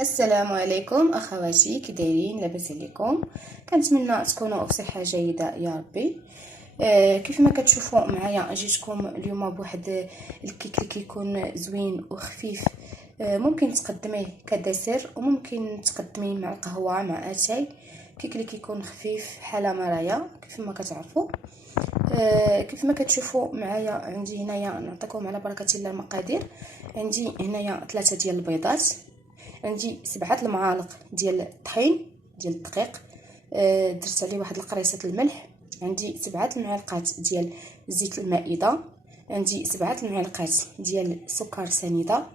السلام عليكم اخواتي، كي دايرين؟ لاباس عليكم؟ كنتمنى تكونوا بصحه جيده يا ربي. كيف ما كتشوفوا معايا جيتكم اليوم بواحد الكيك اللي كيكون زوين وخفيف. ممكن تقدميه كدسر وممكن تقدميه مع القهوه مع اتاي. كيك اللي كيكون خفيف حاله مرايا كيف ما كتعرفوا. كيف ما كتشوفوا معايا عندي هنايا، نعطيكم على بركه الله المقادير. عندي هنايا 3 ديال البيضات، عندي 7 المعالق ديال الطحين ديال الدقيق، درت عليه واحد القريصه الملح، عندي 7 المعالق ديال زيت المائده، عندي 7 المعالق ديال السكر سنيده،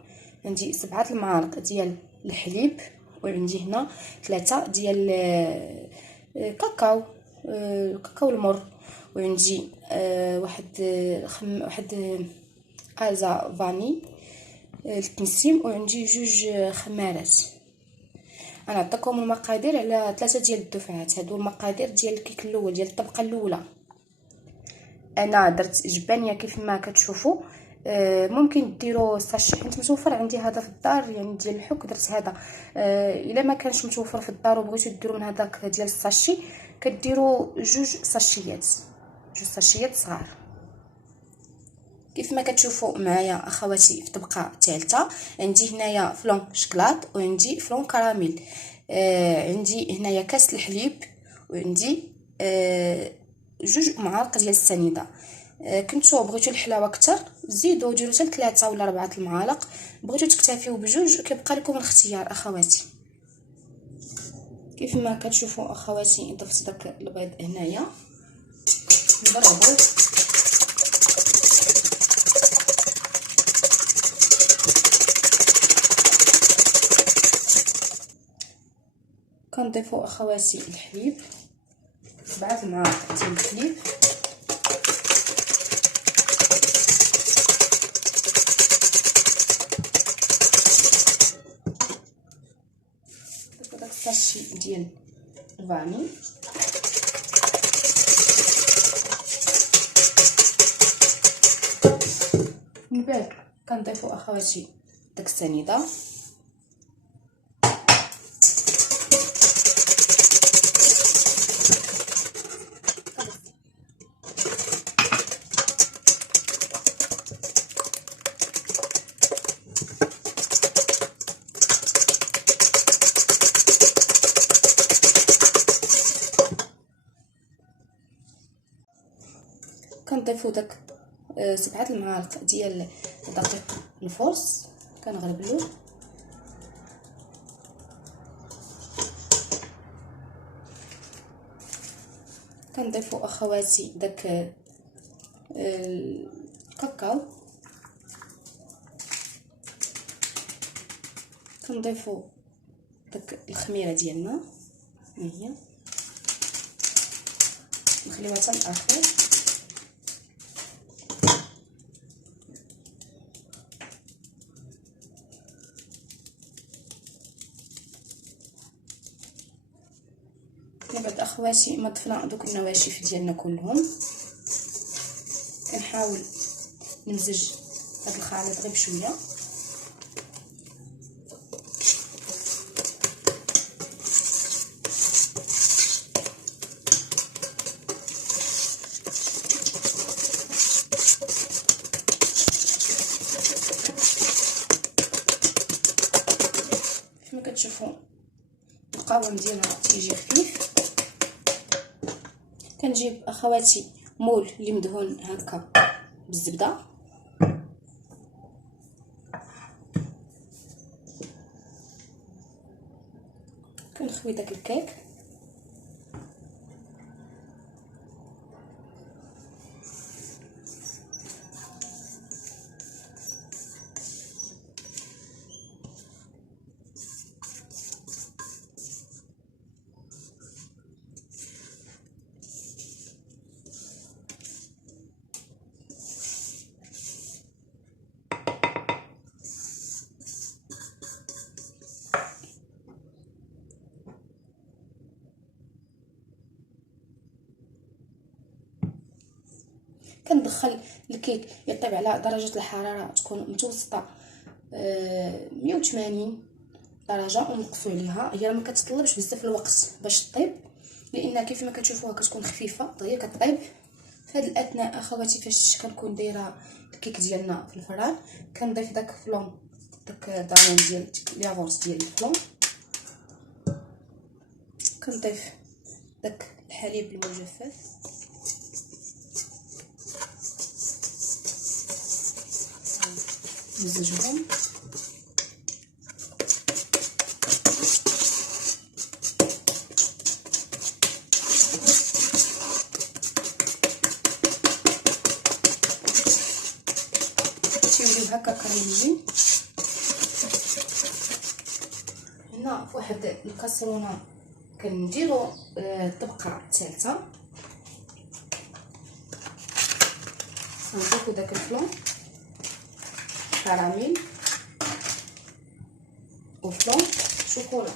عندي 7 المعالق ديال الحليب، وعندي هنا 3 ديال كاكاو، الكاكاو المر، وعندي واحد ازا فاني التنسيم، وعندي 2 خمارات. انا عطيكم المقادير على 3 ديال الدفعات. هادو المقادير ديال الكيك الاول ديال الطبقه الاولى. انا درت جبانيه كيف ما كتشوفوا. ممكن ديروا ساشي حيت متوفر عندي هذا في الدار، يعني ديال الحك درت هذا. الا ما كانش متوفر في الدار وبغيتوا ديروا من هذاك ديال الساشي، كديروا 2 ساشيات، 2 ساشيات صغار. كيف ما كتشوفوا معايا اخواتي في طبقه ثالثه، عندي هنايا فلون شكلاط وعندي فلون كراميل. عندي هنايا كاس الحليب، وعندي 2 معالق ديال السنيده. كنتو بغيتو الحلاوه اكثر زيدوا ديروا حتى 3 ولا 4 المعالق، بغيتو تكتفيو ب2 كيبقى لكم الاختيار اخواتي. كيف ما كتشوفوا اخواتي ضفت داك البيض هنايا، نضربو كنضيفوا اخواتي الحليب، 7 المعالق ديال الحليب، داك الساشي ديال الفاني، من بعد كنضيفوا اخواتي داك السنيده، كنضيفوا داك 7 المعالق ديال دقيق الفرص، كنغربلوه، كنضيفوا اخواتي داك الكاكاو، كنضيفوا داك الخميره ديالنا، ها هي نخليوها حتى الاخر. من بعد اخواتي ما ضفنا دوك النواشف ديالنا كلهم، كنحاول نمزج هاد الخليط غير بشويه. كما كتشوفوا القوام ديالها تيجي خفيف. كنجيب اخواتي مول اللي مدهون هكا بالزبده، كنخوي داك الكيك، كندخل الكيك يطيب على درجه الحراره تكون متوسطه، 180 درجه ونقصوا عليها. هي راه ما كتطلبش بزاف الوقت باش طيب، لان كيف ما كتشوفوها كتكون خفيفه دغيا كطيب. في هذا الاثناء اخواتي فاش كنكون دايره الكيك ديالنا في الفران، كنضيف داك الفلون، داك دارون ديال الياغورت ديال الفلون، كنضيف داك الحليب المجفف، نمزجهم. تيوليو هكا كريمين. هنا في واحد الكاسرونه كنديروا الطبقه الثالثه، نضيفوا داك الفلون كراميل وفلون شوكولا.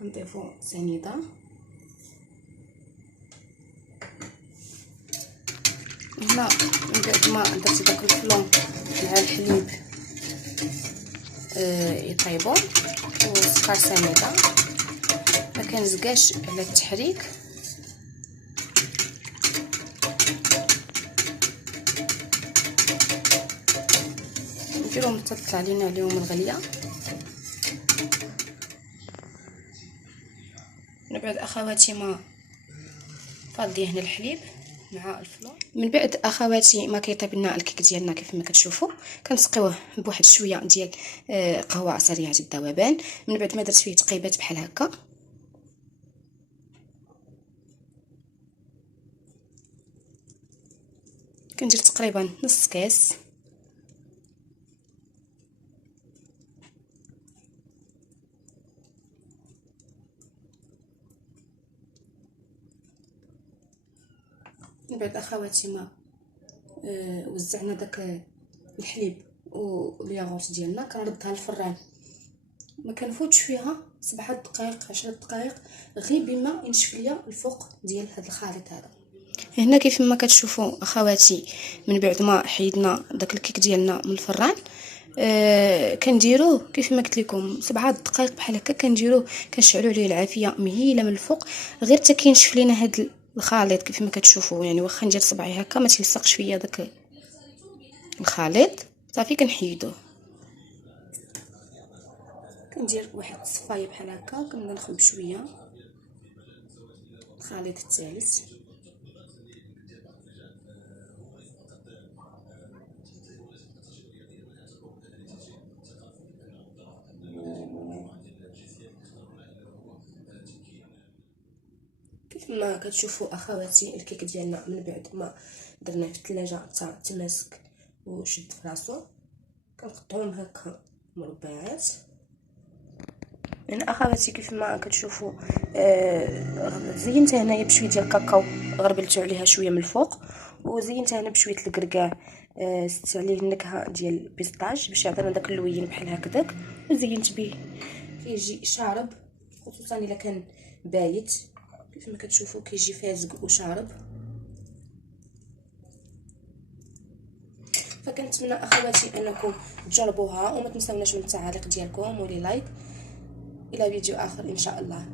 كنضيفوا سنيده، هنا من بعد ما درت داك الفلون مع الحليب يطيبوا وسكر سنيده، ما كنزقاش على التحريك. نديرهم حتى تطلع لينا اليوم الغليه. من بعد اخواتي ما فاضي هنا الحليب مع الفلون. من بعد اخواتي ما كيطيب لنا الكيك ديالنا كيف ما كتشوفوا، كنسقيوه بواحد شويه ديال قهوه سريعه الذوبان. من بعد ما درت فيه تقيبات بحال هكا، كندير تقريبا نص كاس. من بعد اخواتي ما وزعنا داك الحليب والياغورت ديالنا، كنردها للفران، ما كنفوتش فيها 7 دقائق 10 دقائق، غير بما ينشف ليا الفوق ديال هذا الخليط هذا. هنا كيف ما كتشوفوا اخواتي، من بعد ما حيدنا داك الكيك ديالنا من الفران، كنديروه كيف ما قلت لكم 7 دقائق بحال هكا، كنديروه كنشعلوا عليه العافيه مهيله من الفوق، غير حتى كينشف لينا هاد الخليط كيف ما كتشوفوا. يعني واخا ندير صبعي هكا ما تلصقش فيا داك الخليط، صافي كنحيدوه. كندير واحد الصفايه بحال هكا، كنبدا نخلط بشويه الخليط الثالث. كيف ما كتشوفوا اخواتي الكيك ديالنا من بعد ما درناه في الثلاجه حتى تماسك وشد فراسو، كنقطعوهم هكا مربعات. هنا اخواتي كيف ما كتشوفوا زينتها هنايا بشويه ديال الكاكاو، غربلت عليها شويه من الفوق، وزينتها هنا بشويه الكركاع، زدت عليه النكهه ديال البيستاج باش يعطينا داك اللوين بحال هكذاك، وزينت به كيجي شارب، خصوصا الا كان بايت كيف ما كتشوفوا كيجي فازق وشارب. فكنتمنى اخواتي انكم تجربوها، وما تنساوناش من التعاليق ديالكم ولي لايك. الى فيديو اخر ان شاء الله.